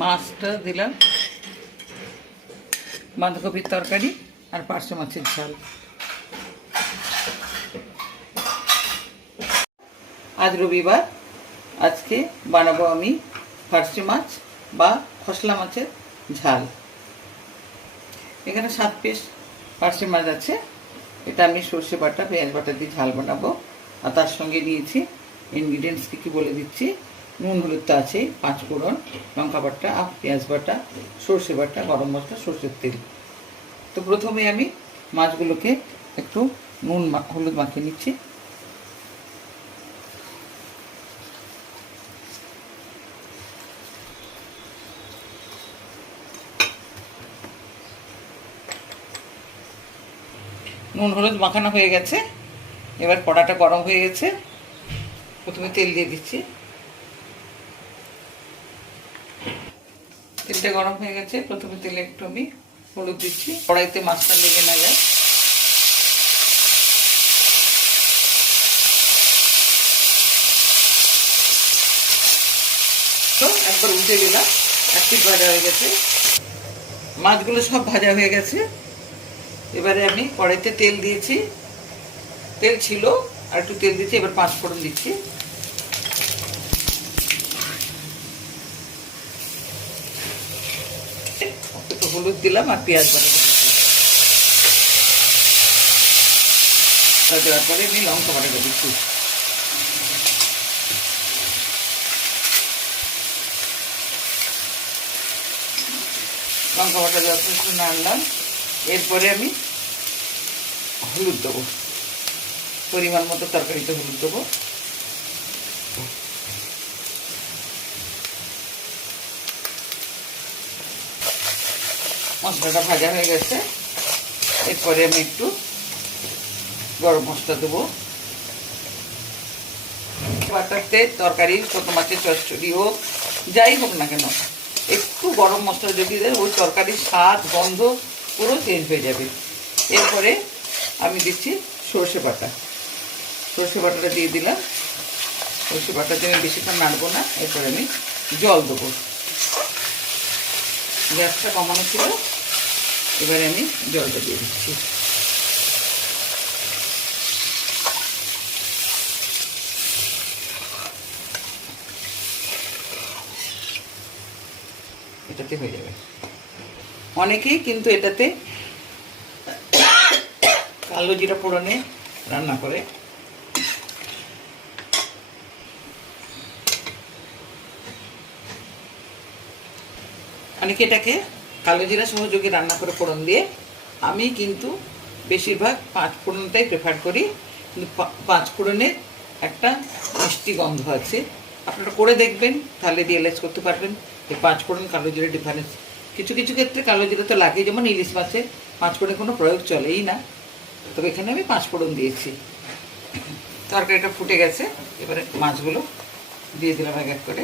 মাছটা দিলাম, বাঁধাকপির তরকারি আর পার্শে মাছের ঝাল। আজ রবিবার, আজকে বানাবো আমি পার্শে মাছ বা খসলা মাছের ঝাল। এখানে 7 পিস পার্শে মাছ আছে। এটা আমি সর্ষে বাটা পেঁয়াজ বাটা দিয়ে ঝাল বানাবো। আর তার সঙ্গে নিয়েছি ইনগ্রিডিয়েন্টস কী বলে দিচ্ছি। নুন হলুদ তো আছে, 5 ফোড়ন, লঙ্কা বাটা, পেঁয়াজ বাটা, সর্ষে বাটা, গরম মশলা, সর্ষের তেল। তো প্রথমে আমি মাছগুলোকে একটু নুন হলুদ মাখিয়ে নিচ্ছি। নুন হলুদ মাখানো হয়ে গেছে। এবার কড়াটা গরম হয়ে গেছে। প্রথমে তেল দিয়ে দিচ্ছি। তেলটা গরম হয়ে গেছে। প্রথমে তেলে একটু আমি হলুদ দিচ্ছি, কড়াইতে মাছটা লেগে না যায়। তো একবার উল্টে দিলাম। এক পিঠ ভাজা হয়ে গেছে। মাছগুলো সব ভাজা হয়ে গেছে। এবারে আমি কড়াইতে তেল দিয়েছি, তেল ছিল আর একটু তেল দিচ্ছি। এবার 5 ফোড়ন দিচ্ছি। একটু হলুদ দিলাম আর পেঁয়াজ বাটা দিচ্ছি। দেওয়ার পরে আমি লঙ্কা বাটা দিচ্ছি। লঙ্কা বাটা দেওয়ার পর একটু নাড়লাম। এরপরে আমি হলুদ দেবো, পরিমাণ মতো তরকারিতে হলুদ দেবো। মশলাটা ভাজা হয়ে গেছে। এরপরে আমি একটু গরম মশলা দেবো। বাটাতে তরকারি, ছোটো মাছের চচ্চড়ি হোক, যাই হোক না কেন, একটু গরম মশলা যদি দেয় ওই তরকারির স্বাদ গন্ধ পুরো চেঞ্জ হয়ে যাবে। এরপরে আমি দিচ্ছি সর্ষে বাটা। সর্ষে বাটাটা দিয়ে দিলাম। সর্ষে বাটাতে আমি বেশিক্ষণ নাড়বো না। এরপরে আমি জল দেবো। গ্যাসটা কমানো ছিল। এবারে আমি জলটা দিয়ে দিচ্ছি। এটাতে হয়ে যাবে। অনেকেই কিন্তু এটাতে কালো জিরা ফোড়নে রান্না করে। অনেকে এটাকে কালো জিরা সহযোগে রান্না করে ফোড়ন দিয়ে। আমি কিন্তু বেশিরভাগ 5 ফোড়নটাই প্রেফার করি। কিন্তু 5 ফোড়নের একটা মিষ্টি গন্ধ আছে। আপনারা করে দেখবেন, তাহলে রিয়েলাইজ করতে পারবেন যে 5 ফোড়ন কালো জিরা ডিফারেন্স। কিছু কিছু ক্ষেত্রে কালো জিরা তো লাগে, যেমন ইলিশ মাছে 5 ফোড়নের কোনো প্রয়োগ চলেই না। তবে এখানে আমি 5 ফোড়ন দিয়েছি। তরকারিটা ফুটে গেছে। এবারে মাছগুলো দিয়ে দিলাম এক এক করে।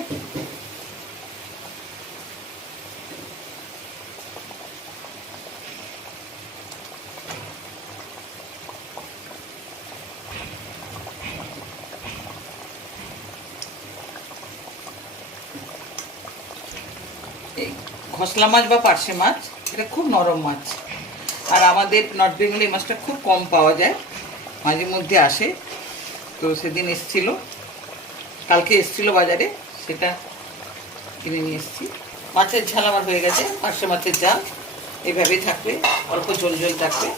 এই খসলা মাছ বা পার্শে মাছ এটা খুব নরম মাছ। আর আমাদের নর্থ বেঙ্গলে এই মাছটা খুব কম পাওয়া যায়, মাঝে মধ্যে আসে। তো সেদিন এসছিল, কালকে এসছিল বাজারে, সেটা কিনে নিয়ে এসেছি। মাছের ঝাল আমার হয়ে গেছে। পার্শে মাছের ঝাল এইভাবেই থাকবে, অল্প ঝোল ঝোল থাকবে।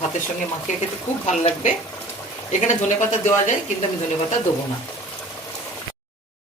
ভাতের সঙ্গে মাখিয়ে খেতে খুব ভালো লাগবে। এখানে ধনেপাতা দেওয়া যায়, কিন্তু আমি ধনেপাতা দেবো না।